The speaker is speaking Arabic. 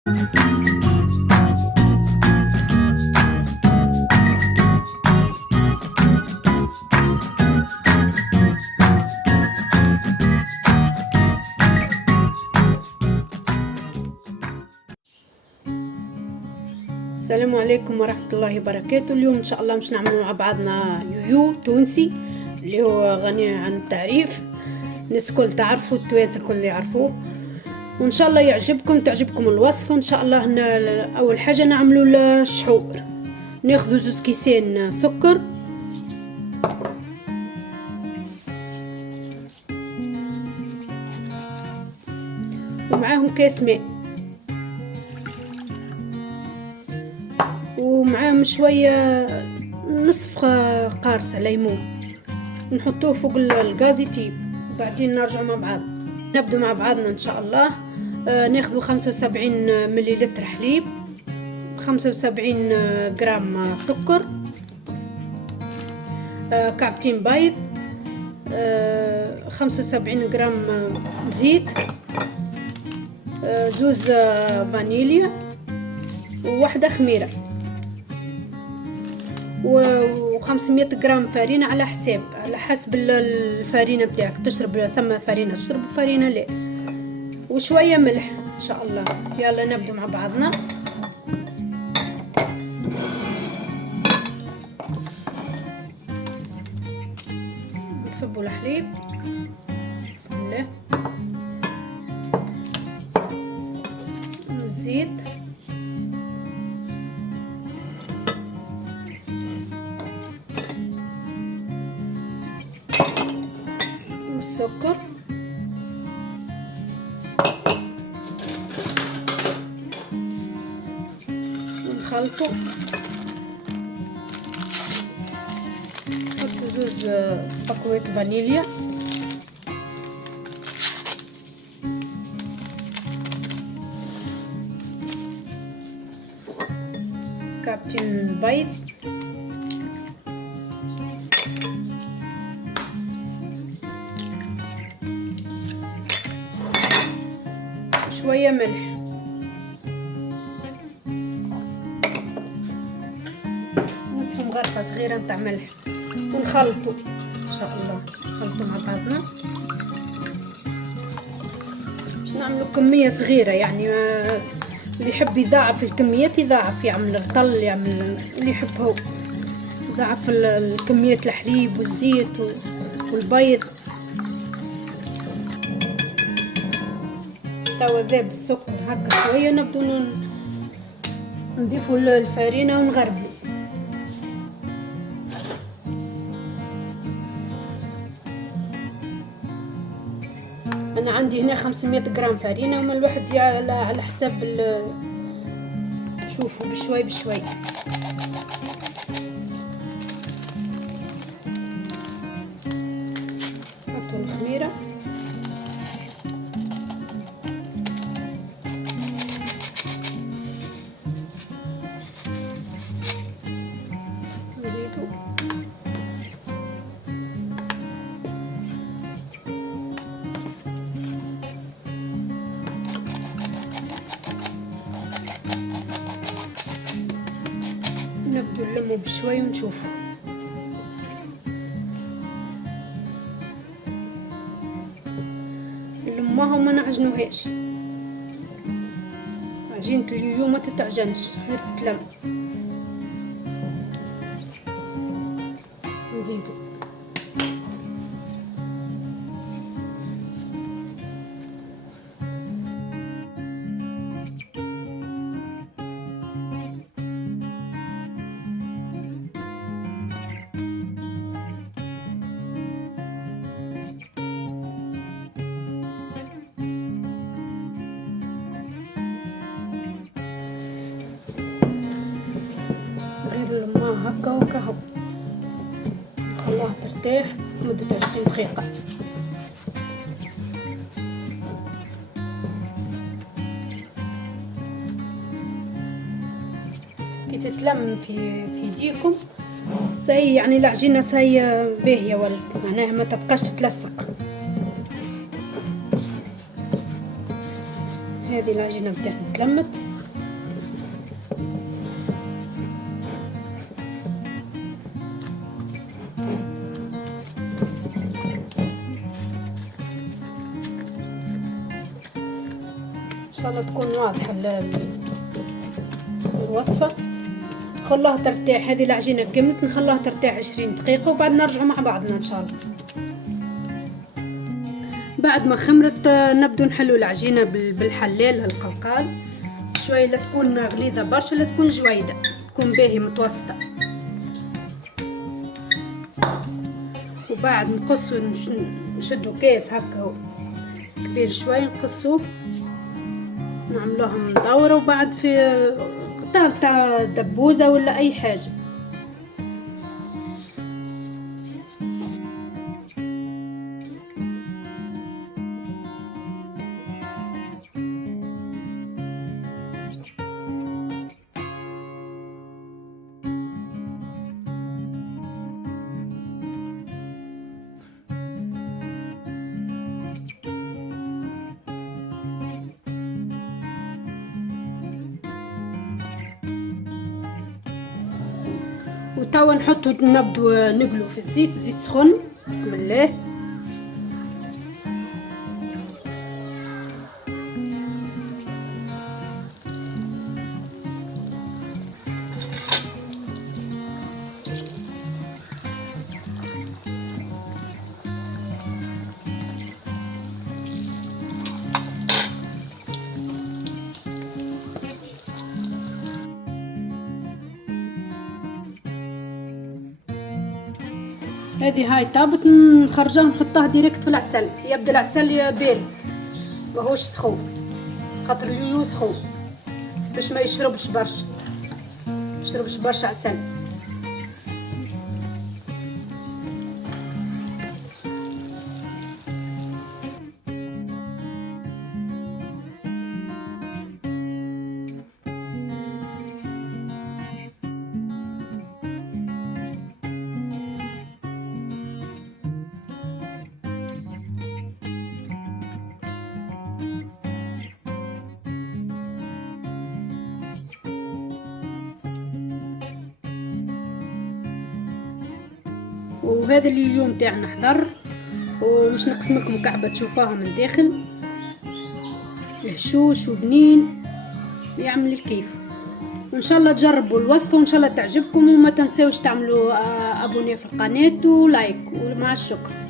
السلام عليكم ورحمة الله وبركاته. اليوم ان شاء الله مش نعمل مع بعضنا يويو تونسي اللي هو غني عن التعريف، الناس كل تعرفوا، التوانسة كل يعرفوه، وان شاء الله تعجبكم الوصفة. ان شاء الله اول حاجة نعملوا الشحور. ناخذ 2 كيسين سكر، ومعاهم كاس ماء، ومعاهم شوية نصف قارصة ليمون، نحطوه فوق الغاز يطيب، وبعدين نرجع مع بعض. نبدو مع بعضنا ان شاء الله. ناخذ 75 مليلتر حليب، 75 جرام سكر، كعبتين بيض، 75 جرام زيت، 2 فانيليا، وواحدة خميرة، و500 جرام فرينة على حسب الفرينة بتاعك. تشرب ثم فرينة تشرب، فرينة لا، وشوية ملح ان شاء الله. يلا نبدو مع بعضنا. نصبوا الحليب، بسم الله، والزيت، والسكر، ونخلطه. نحط 2 باكوات فانيليا، كعبتين بيض، شوية ملح، نصف مغرفة صغيرة نتاع ملح، ونخلطوا ان شاء الله. نخلطوا مع بعضنا باش نعملوا كمية صغيرة، يعني اللي يحب يضاعف الكميات يضاعف، يعمل غطل، يعمل اللي يحب هو يضاعف الكميات، الحليب والزيت والبيض. توا ذاب السكر هكا شويه، نبدو نضيفوا الفرينه ونغربلوا. انا عندي هنا 500 جرام فرينه، ومن الواحد على حساب شوفوا بشوي بشوي. نحطوا الخميره، نزيدوا نبدو نلموا بشوي ونشوفوا. نلموها وما نعجنوهاش، عجينة اليويو ما تتعجنش، غير تتلم. نزيدوا الماء هكا وكهو، نخلوها ترتاح مدة 20 دقيقة. كي تتلم في يديكم سي، يعني العجينة سي باهية، ولا معناها ما تبقاش تتلصق. هذه العجينة بتاعنا تلمت، الله تكون واضحة الوصفة. خلوها ترتاح، هذه العجينة كملت، نخلوها ترتاح 20 دقيقة وبعد نرجعوا مع بعضنا ان شاء الله. بعد ما خمرت نبدو نحلو العجينة بالحلال القلقال، شوية لا تكون غليظة برشا لا تكون جويدة، تكون باهي متوسطة. وبعد نقصو نشدو كاس هكا كبير شوية نقصوه نعملوها مدورة، وبعد في غطاء نتاع دبوزة ولا اي حاجة. وتوا نحطو نبدو نقلو في الزيت، زيت سخن بسم الله. هذه هاي طابت نخرجها ونحطها ديريكت في العسل، يبدا العسل بارد ماهوش سخون، خاطر اليويو سخون باش ما يشربش برشا عسل. وهذا اليوم تاعنا حضر، ومش نقسم لكم مكعبه تشوفوها من داخل هشوش وبنين يعمل الكيف. وان شاء الله تجربوا الوصفه وان شاء الله تعجبكم، وما تنسوش تعملوا ابوني في القناه ولايك، ومع الشكر.